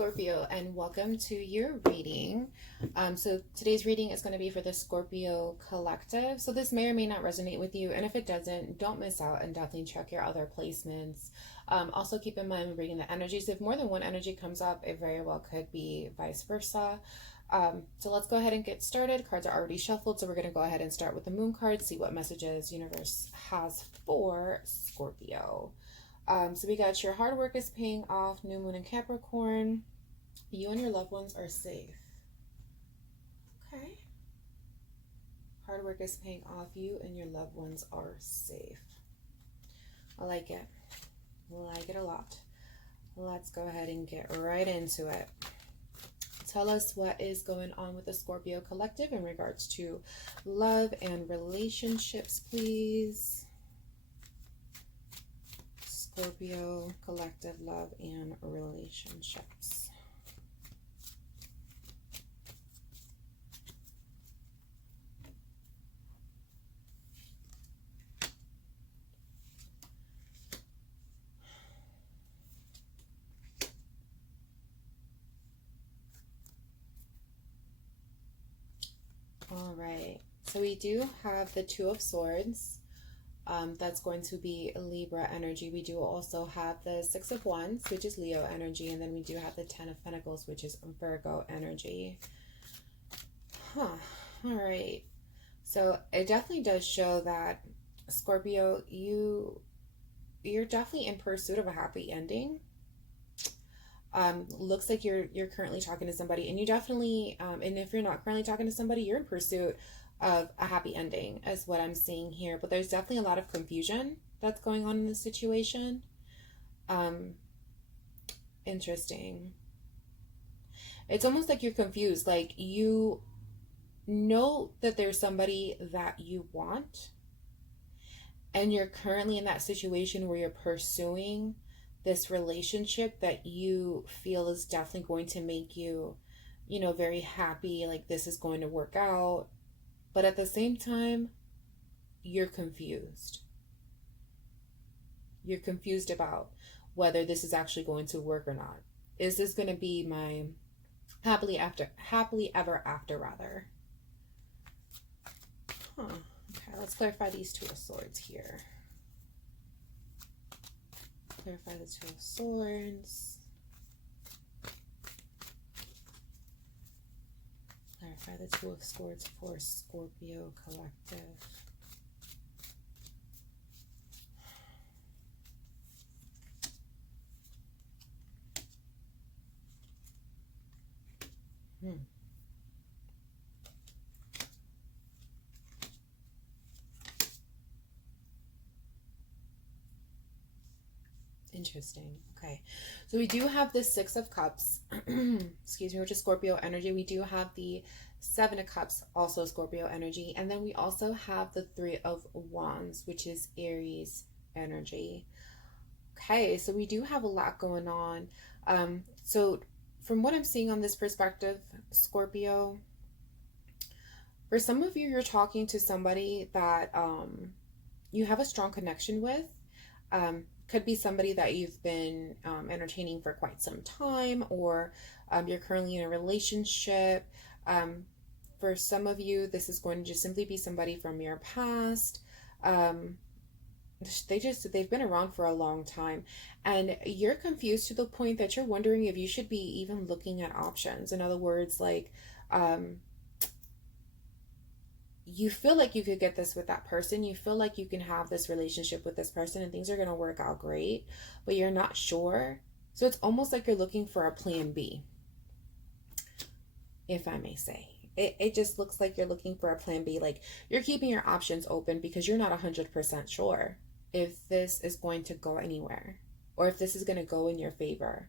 Scorpio, and welcome to your reading. So today's reading is going to be for the Scorpio collective. So this may or may not resonate with you, and if it doesn't, don't miss out and definitely check your other placements. Also keep in mind when reading the energies, if more than one energy comes up, it very well could be vice versa. So let's go ahead and get started. Cards are already shuffled, so we're going to go ahead and start with the moon card, see what messages universe has for Scorpio. So we got your hard work is paying off, new moon in Capricorn. You and your loved ones are safe. Okay. Hard work is paying off, you and your loved ones are safe. I like it. I like it a lot. Let's go ahead and get right into it. Tell us what is going on with the Scorpio collective in regards to love and relationships, please. Scorpio collective, love and relationships. All right, so we do have the Two of Swords. That's going to be Libra energy. We do also have the Six of Wands, which is Leo energy, and then we do have the Ten of Pentacles, which is Virgo energy. All right. So it definitely does show that Scorpio, you're definitely in pursuit of a happy ending. Looks like you're currently talking to somebody, and you definitely and if you're not currently talking to somebody, you're in pursuit of a happy ending is what I'm seeing here. But there's definitely a lot of confusion that's going on in this situation. Interesting. It's almost like you're confused, like you know that there's somebody that you want, and you're currently in that situation where you're pursuing this relationship that you feel is definitely going to make you, very happy, like this is going to work out. But at the same time, you're confused. You're confused about whether this is actually going to work or not. Is this going to be my happily ever after rather? Okay, let's clarify these Two of Swords here. Clarify the Two of Swords. Clarify the Two of Swords for Scorpio collective. Interesting. Okay, so we do have the Six of Cups, excuse me, which is Scorpio energy. We do have the Seven of Cups, also Scorpio energy. And then we also have the Three of Wands, which is Aries energy. Okay, so we do have a lot going on. So from what I'm seeing on this perspective, Scorpio, for some of you, you're talking to somebody that you have a strong connection with. Could be somebody that you've been entertaining for quite some time, or you're currently in a relationship. For some of you, this is going to just simply be somebody from your past. They've been around for a long time, and you're confused to the point that you're wondering if you should be even looking at options. In other words, like you feel like you could get this with that person. You feel like you can have this relationship with this person and things are going to work out great, but you're not sure. So it's almost like you're looking for a plan B, if I may say. It just looks like you're looking for a plan B. Like you're keeping your options open because you're not 100% sure if this is going to go anywhere or if this is going to go in your favor.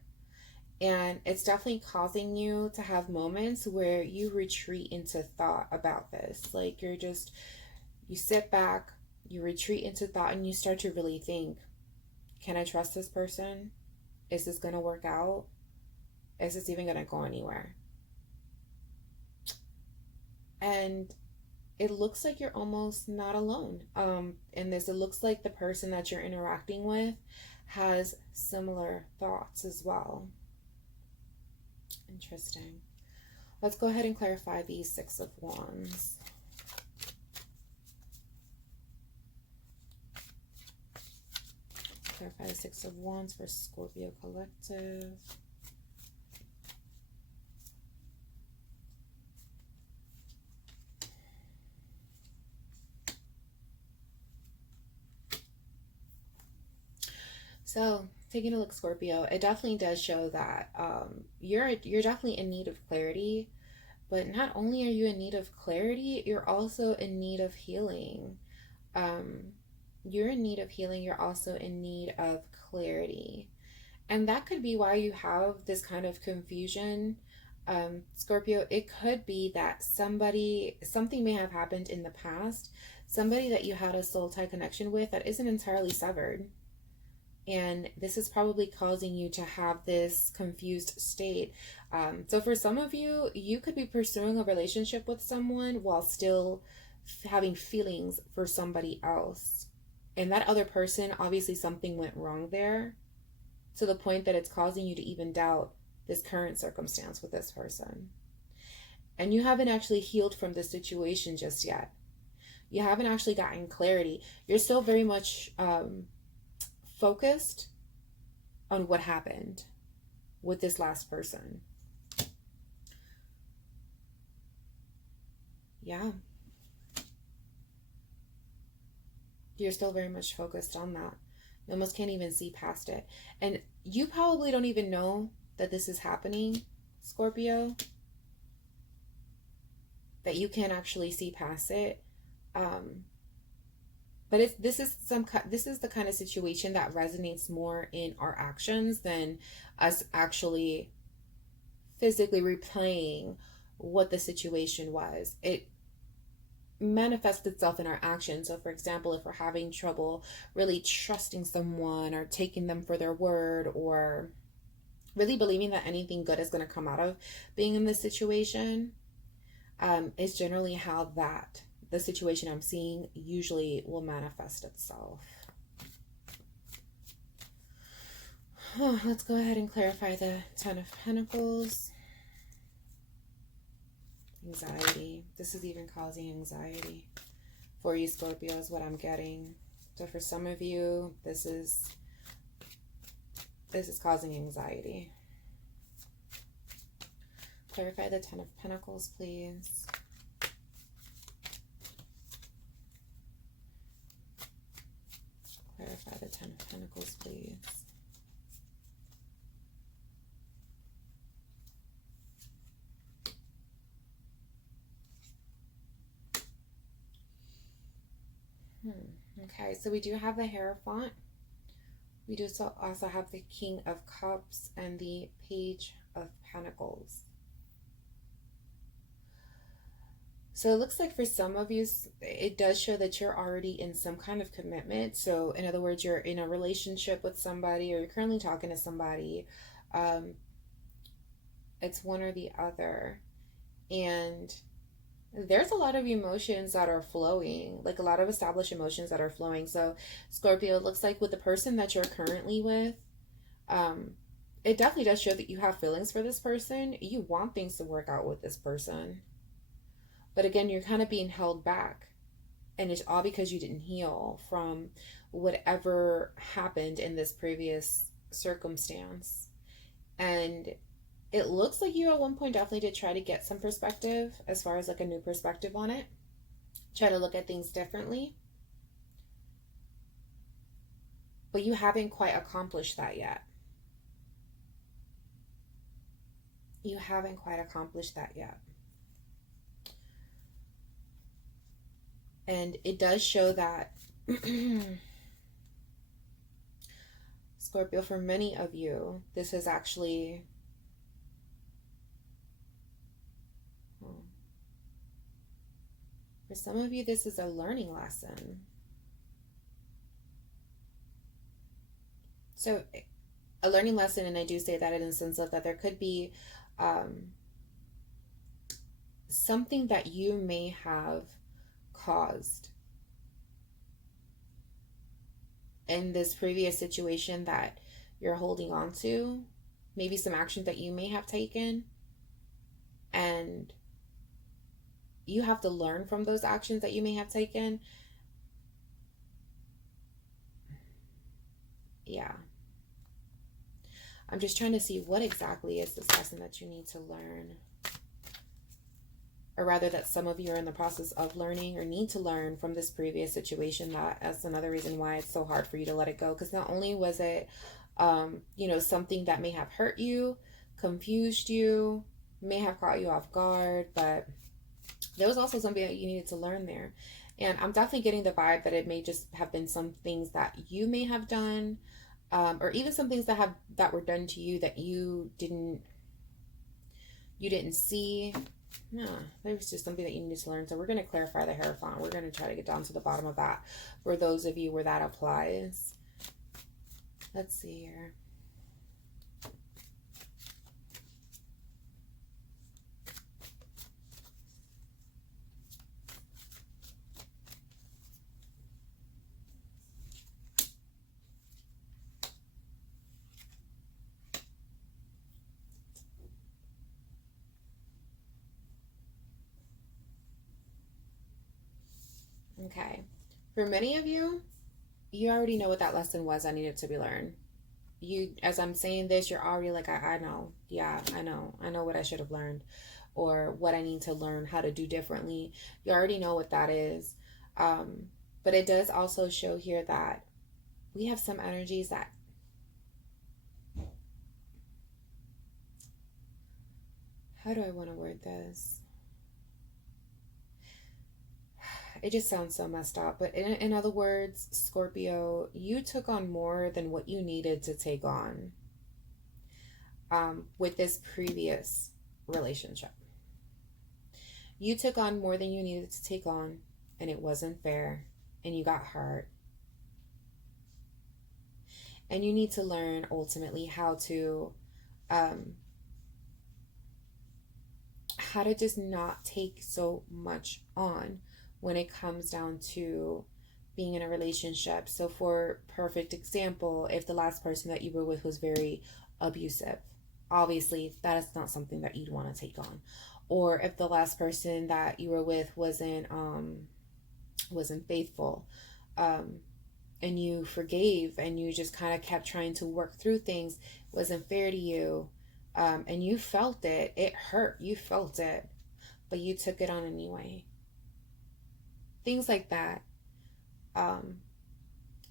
And it's definitely causing you to have moments where you retreat into thought about this. Like you sit back, you retreat into thought, and you start to really think, can I trust this person? Is this going to work out? Is this even going to go anywhere? And it looks like you're almost not alone in this. It looks like the person that you're interacting with has similar thoughts as well. Interesting. Let's go ahead and clarify the Six of Wands. Clarify the Six of Wands for Scorpio collective. So, taking a look, Scorpio, it definitely does show that you're definitely in need of clarity. But not only are you in need of clarity, you're also in need of healing. You're in need of healing. You're also in need of clarity. And that could be why you have this kind of confusion. Scorpio, it could be that something may have happened in the past, somebody that you had a soul tie connection with that isn't entirely severed. And this is probably causing you to have this confused state. So for some of you, you could be pursuing a relationship with someone while still having feelings for somebody else. And that other person, obviously something went wrong there, to the point that it's causing you to even doubt this current circumstance with this person. And you haven't actually healed from this situation just yet. You haven't actually gotten clarity. You're still very much focused on what happened with this last person. Yeah. You're still very much focused on that. You almost can't even see past it. And you probably don't even know that this is happening, Scorpio, that you can't actually see past it. But this is the kind of situation that resonates more in our actions than us actually physically replaying what the situation was. It manifests itself in our actions. So for example, if we're having trouble really trusting someone or taking them for their word, or really believing that anything good is going to come out of being in this situation, is generally how the situation I'm seeing usually will manifest itself. Let's go ahead and clarify the Ten of Pentacles. Anxiety. This is even causing anxiety for you, Scorpio, is what I'm getting. So for some of you, this is causing anxiety. Clarify the Ten of Pentacles, please. Clarify the Ten of Pentacles, please. Okay, so we do have the Hierophant. We do also have the King of Cups and the Page of Pentacles. So it looks like for some of you, it does show that you're already in some kind of commitment. So in other words, you're in a relationship with somebody, or you're currently talking to somebody. It's one or the other. And there's a lot of emotions that are flowing, like a lot of established emotions that are flowing. So Scorpio, it looks like with the person that you're currently with, it definitely does show that you have feelings for this person. You want things to work out with this person. But again, you're kind of being held back. And it's all because you didn't heal from whatever happened in this previous circumstance. And it looks like you at one point definitely did try to get some perspective, as far as like a new perspective on it. Try to look at things differently. But you haven't quite accomplished that yet. You haven't quite accomplished that yet. And it does show that, Scorpio, for many of you, this is actually, for some of you, this is a learning lesson. So a learning lesson, and I do say that in the sense of that there could be something that you may have caused in this previous situation that you're holding on to, maybe some actions that you may have taken, and you have to learn from those actions that you may have taken. Yeah. I'm just trying to see what exactly is this lesson that you need to learn. Or rather, that some of you are in the process of learning or need to learn from this previous situation. That's another reason why it's so hard for you to let it go. Because not only was it, something that may have hurt you, confused you, may have caught you off guard, but there was also something that you needed to learn there. And I'm definitely getting the vibe that it may just have been some things that you may have done, or even some things that were done to you that you didn't see. No, there was just something that you need to learn. So we're going to clarify the Hierophant. We're going to try to get down to the bottom of that for those of you where that applies. Let's see here. Okay. For many of you, you already know what that lesson was that needed to be learned. You, as I'm saying this, you're already like, I know. Yeah, I know what I should have learned, or what I need to learn how to do differently. You already know what that is. But it does also show here that we have some energies that, how do I want to word this? It just sounds so messed up. But in other words, Scorpio, you took on more than what you needed to take on with this previous relationship. You took on more than you needed to take on, and it wasn't fair, and you got hurt. And you need to learn ultimately how to just not take so much on when it comes down to being in a relationship. So for perfect example, if the last person that you were with was very abusive, obviously that is not something that you'd want to take on. Or if the last person that you were with wasn't faithful, and you forgave and you just kind of kept trying to work through things, wasn't fair to you, and you felt it hurt, you felt it, but you took it on anyway. Things like that.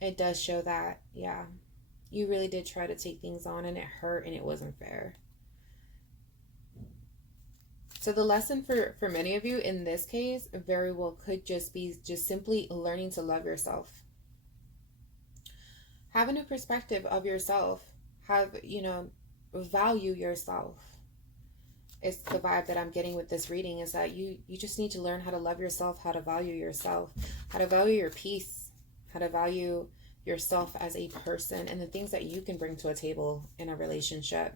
It does show that, yeah, you really did try to take things on, and it hurt, and it wasn't fair. So the lesson for many of you in this case very well could just be simply learning to love yourself. Have a new perspective of yourself. Value yourself. It's the vibe that I'm getting with this reading, is that you just need to learn how to love yourself, how to value yourself, how to value your peace, how to value yourself as a person, and the things that you can bring to a table in a relationship.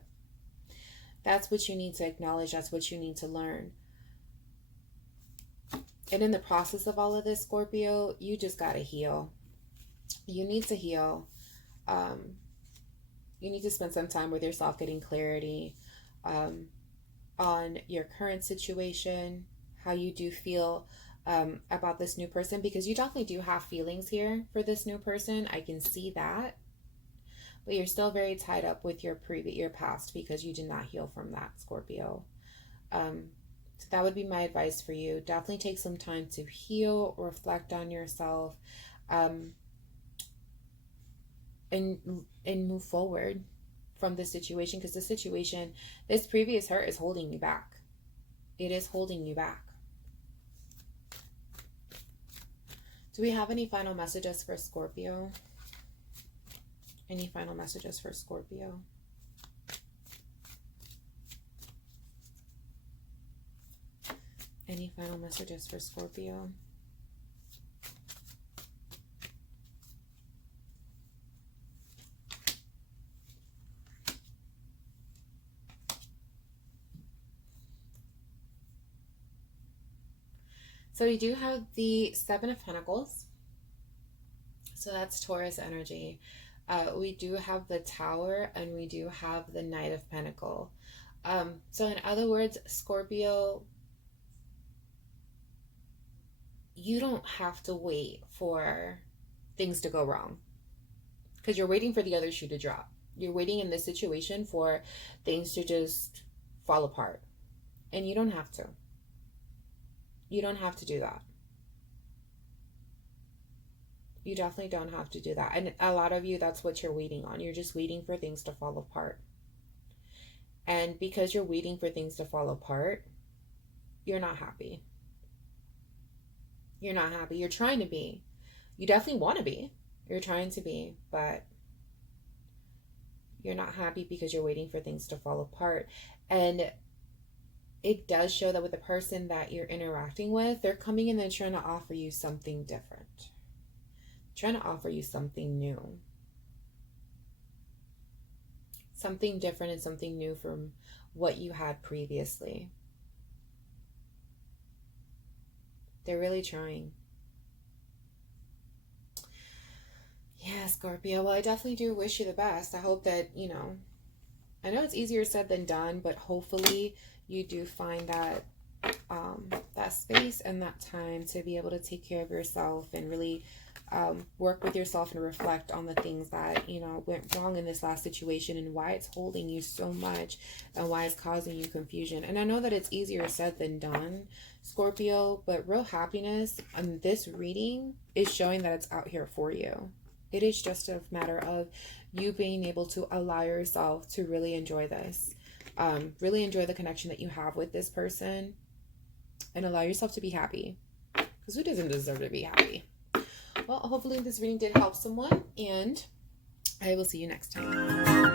That's what you need to acknowledge. That's what you need to learn. And in the process of all of this, Scorpio, you just got to heal. You need to heal. You need to spend some time with yourself, getting clarity on your current situation, how you do feel about this new person, because you definitely do have feelings here for this new person. I can see that. But you're still very tied up with your past, because you did not heal from that, Scorpio. So that would be my advice for you. Definitely take some time to heal, reflect on yourself, and move forward from this situation, because this previous hurt is holding you back. It is holding you back. Do we have any final messages for Scorpio? Any final messages for Scorpio? Any final messages for Scorpio? So we do have the Seven of Pentacles. So that's Taurus energy. We do have the Tower, and we do have the Knight of Pentacle. So in other words, Scorpio, you don't have to wait for things to go wrong, because you're waiting for the other shoe to drop. You're waiting in this situation for things to just fall apart. And you don't have to. You don't have to do that. You definitely don't have to do that. And a lot of you, that's what you're waiting on. You're just waiting for things to fall apart. And because you're waiting for things to fall apart, you're not happy. You're not happy. You're trying to be. You definitely want to be. You're trying to be, but you're not happy because you're waiting for things to fall apart. And it does show that with the person that you're interacting with, they're coming in and trying to offer you something different. Trying to offer you something new. Something different and something new from what you had previously. They're really trying. Yeah, Scorpio. Well, I definitely do wish you the best. I hope that, I know it's easier said than done, but hopefully you do find that that space and that time to be able to take care of yourself and really work with yourself and reflect on the things that, went wrong in this last situation and why it's holding you so much and why it's causing you confusion. And I know that it's easier said than done, Scorpio, but real happiness on this reading is showing that it's out here for you. It is just a matter of you being able to allow yourself to really enjoy this. Really enjoy the connection that you have with this person and allow yourself to be happy. Because who doesn't deserve to be happy? Well, hopefully this reading did help someone, and I will see you next time.